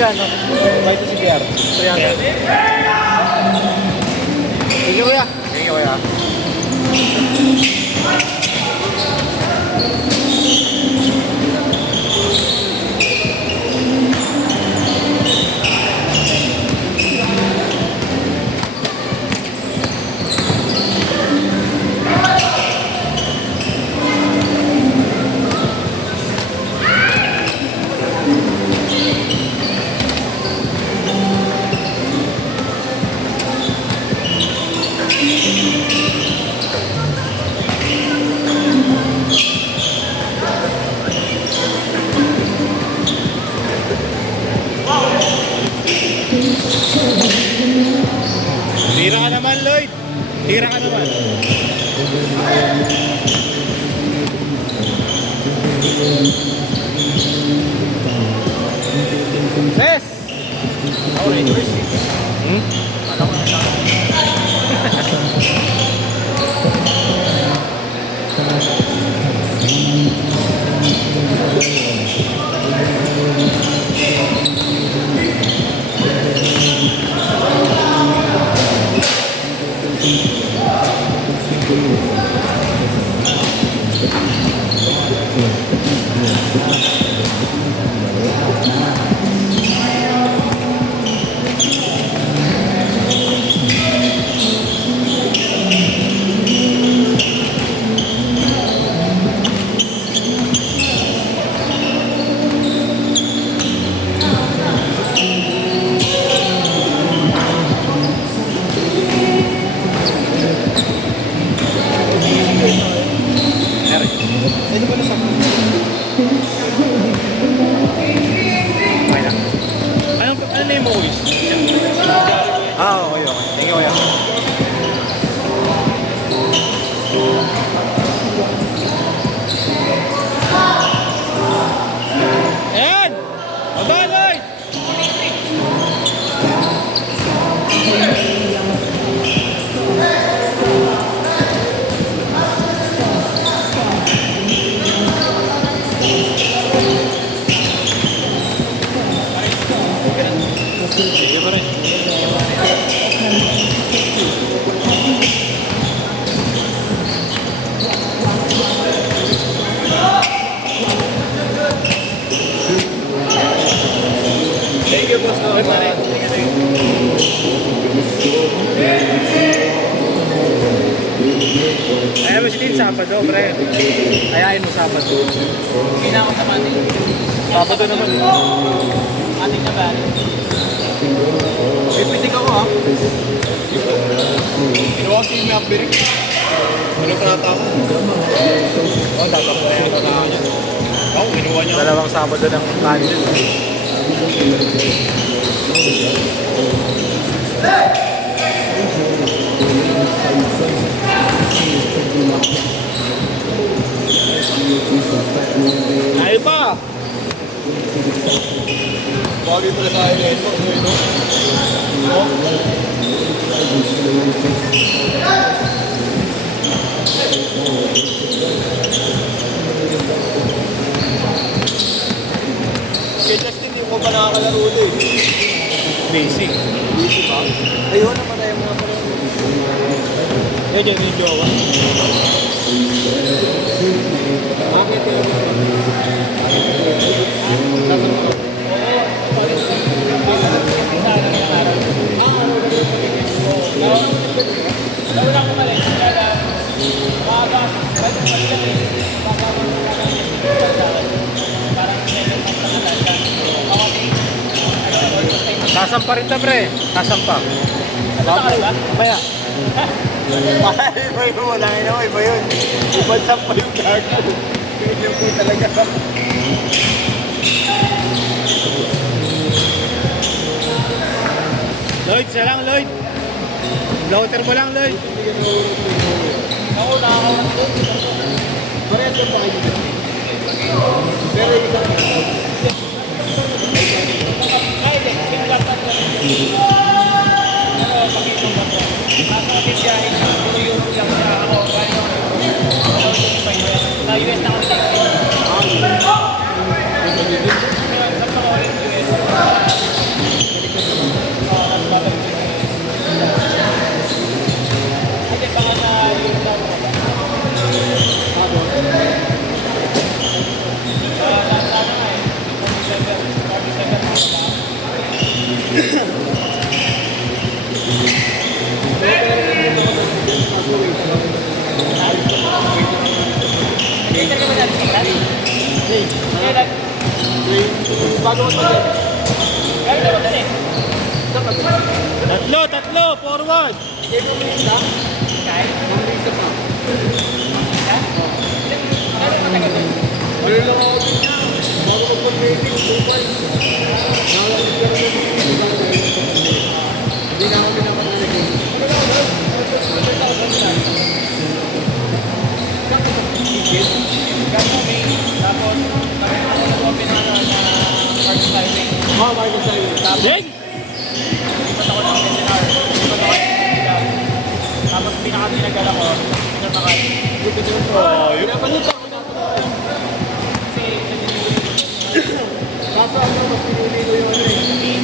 Magkano? Buy to CBR. 300. Thank you, kuya. Thank you, kuya. Tira ka naman, Lloyd. Tira ka naman. Yes! Okay, Chris. Ano ba nasa? Ano name mo, Luis? Okay, okay. Thank you, kuya. Ayan! Aba, Lloyd! Sige pa rin. Thank you, boss. Okay, pare. Ayaw mo si Tin, Sabado, pre. Ayayin mo Sabado. Hindi na ako sa mati. Sabado naman. Ating na ba? Pipitik ako, ha? Kinuha ko yung map birik. Ano pa nata ako? Oh, dapat ko na yung tatahan niya. Ako, kinuha niya. Dalawang Sabado ng cancel. Ay pa! Bagay pala sa akin ito. Kaya Justin, hindi ko pa nakakalaro ito eh. Basic. Busy ba? Ayun, namatay mo nga pala. Yan dyan yung jowa. Bakit eh? Wala ko mali. Kaya maaga. Kahit mali lang eh. Baka Sasampa rin na, pre. Sasampa. Kaya. Iba yun, wala nga naman, iba yun. Ibansap pa yung gago. Yung po talaga. Lloyd, isa lang, Lloyd. Bloater mo lang, Lloyd. ako nakakawan ko. Parehas lang pa kayo dito. Pero isang Kahit eh. Pinagatan ko. Pero pakitong ba ko? Nasa biyahin na. Yung lang siya ako. Kaya sa US na ako sa US. bago ko tayo. Kaya naman din eh. Tatlo, forward. Hindi mo may isa. Kahit. May isa pa. Ha? Ano matagal din? Ano lang ako din niya. Bago mag-meeting, 2 months. Nakalit ka rin hindi na ako pinapaglalagay. Tapos, kami ako nag-open na park driving. Oo, Marcos tayo. Ding! Ikot ako ng seminar. Ikot ako ng seminar. Tapos pinaka-tinagal ako. Pinaka-makay. Oh, yun ang malutak ko natin. Kasi, Kaso ano, mas pinuli ko yung ano eh. Sabihin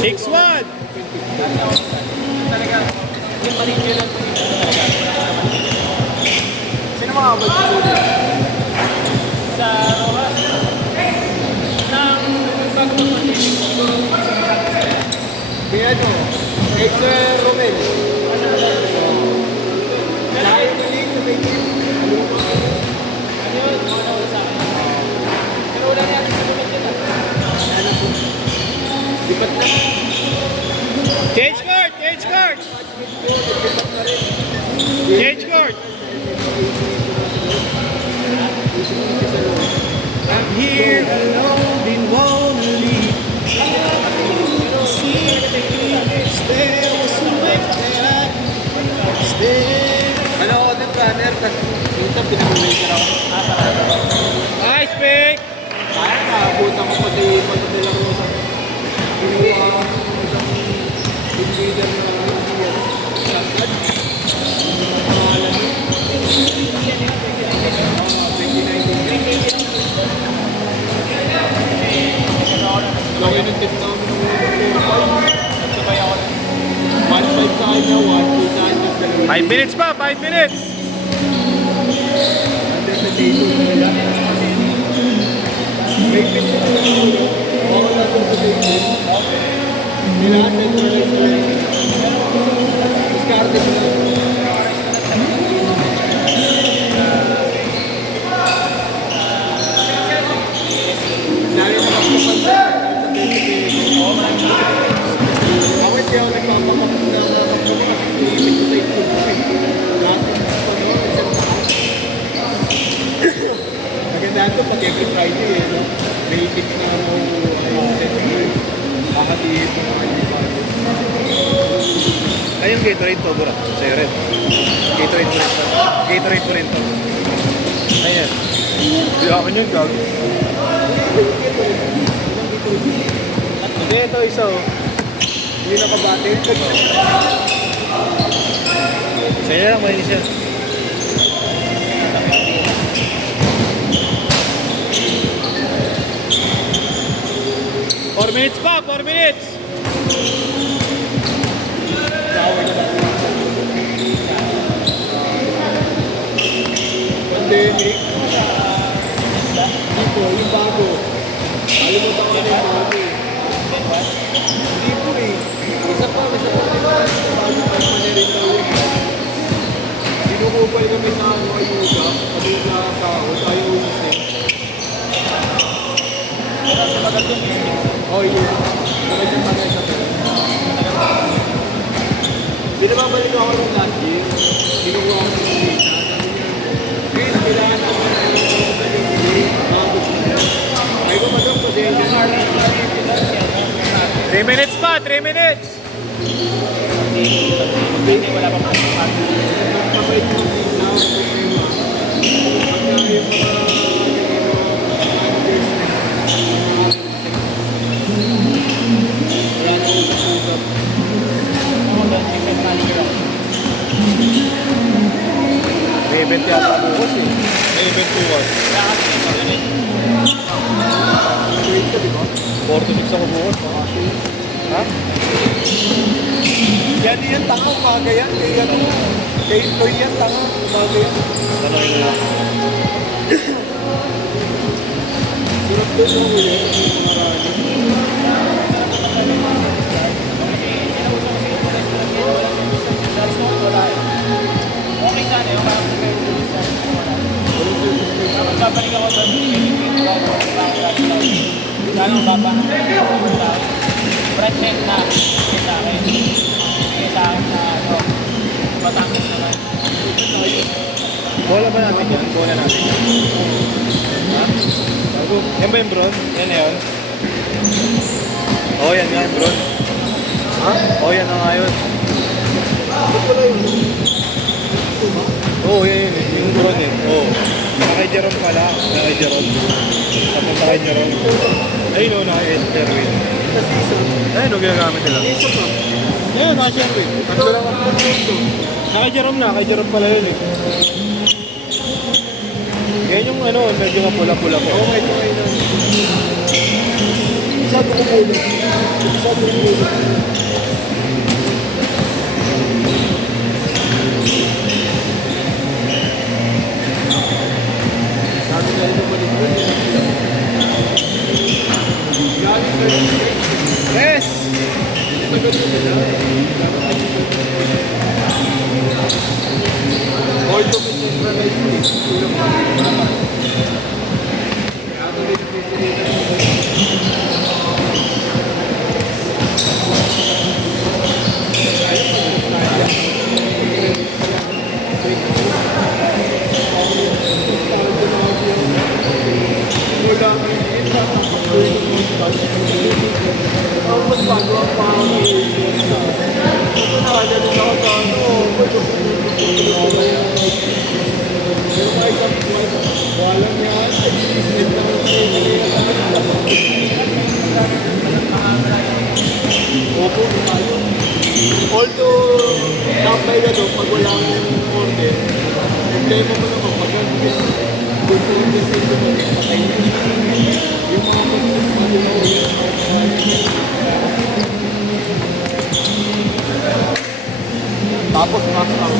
6-1. talaga, yung marinyo lang po dito talaga. Sino mga abad sa pinuli? Sa Rojas, nang bago mag-training ko, Kaya ano, Sir Romel. Dahil mali sa may team. ano yun, wala sa akin. Pero wala na natin sa moment yun. Ano po? Lipat na. Change court, change court. Change court. I'm here alone, been lonely. Stay with stay. Ano ako din, runner, kasi minsan pinag-uwi ka ako. Nice pick. Kaya nakabutan ko pa sa ipon ng nilang rosa. Pinuha ako ng isang team leader na Santad. Pangalan niya. 2019. Laki ng tip namin ng 1-4-5. Nagsabay ako. 1-5 sa kanya, 1-2 sa akin, tapos dalawa. 5 minutes pa, 5 minutes. Under the table nila. May pin ko na ulo. Ako na ito sa table. Nilasan ko na ito. Discarded ko na. Dahil nakapapanda. Ako hindi ako nagpapakapas na kasi iniipit ko sa ito. Dati magandaan to pag every Friday eh. No? May tips na ako kakatiin ko mga Ayun, Gatorade to, Bura. Sa'yo rin. Gatorade ko rin to. Gatorade ko rin to. Ayan. Hindi ako yun, gag. Hindi, ito isa oh. hindi nakabate. Sa'yo lang, malinis yan. Four minutes pa, 4 minutes. Pandemic. Dito, yung bago. Alimutan ko na yung bago. Hindi po eh. Isa pa rin bago pa rin tayo. Dinukupal kami sa ayuda. Ayuda tao. Tayo ulit eh. Oh, yun. Nakasya pa tayo sa pera. Binababalik ako ng last year. Kinukuha ko ng data. Sabi niya, Chris, kailangan ako na ay ko madam ko din. 3 minutes pa, 3 minutes. Hindi, wala pa po. Kapait mo din na problema. Pagka yung mga wala na usap-usap. May event yata bukas eh. May event bukas. Wait ka, di ba? 4 to 6 ako bukas. Ha? Yan yan, tanga, umaga yan. Kaya ano, kay Toy yan, tanga, umaga yan. Tanongin mo lang. Sunod doon mo ulit, marami. Okay sana yung parang babalik ako doon. mababa na present na bigay sa akin. Bigay sa akin na ano, Batangas naman. Bola ba natin yan? Bola natin yan. Ha? Bago. Yan ba yung bron? Yan na yun? Oo, yan nga yung bron. Ha? Oo, yan na nga yun. Ito pala yun. Oo, yan yun. Yung bron yun. Oo. Nakay Jeron pala. Nakay Jeron. Tapos nakay Jeron. Ayun o, nakay Esterwin. Kasi isa. Ayun o, ginagamit nila. Isa pa. Ayun, nakay Sherwin. Ito lang ang pagpunto. Nakay Jeron na. Nakay Jeron pala yun eh. Yan yung ano, medyo mapula-pula po. Okay, okay na. Isa ko muna. Isa ko muna. Sabi na rin balik ko. Galing sa Yes! Hold to be centralized. Tapos bago ang pangit. Ito nakagaling ako sa ano. Pero kahit ang buwan, walang yan. Business lang opo, tayo. Although, tapay na doon, pag wala kang order, problema mo naman pag yung mga tapos mask out.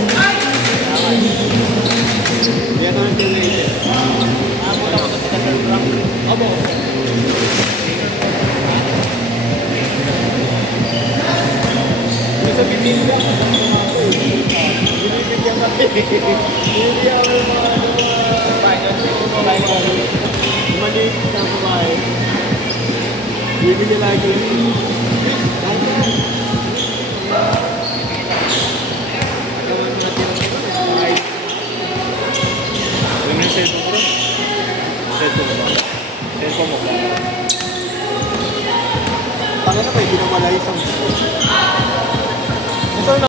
Yan ang related. Muna ko sa Central Bank. Abo. Yung sa Binila, binibigyan kami. Binibigyan kami mga maliit na babae. Bibigyan lagi yun. Yung yung cellphone ko rin. Cellphone mo ba? Cellphone mo ba? Tanga na kayo, binawala isang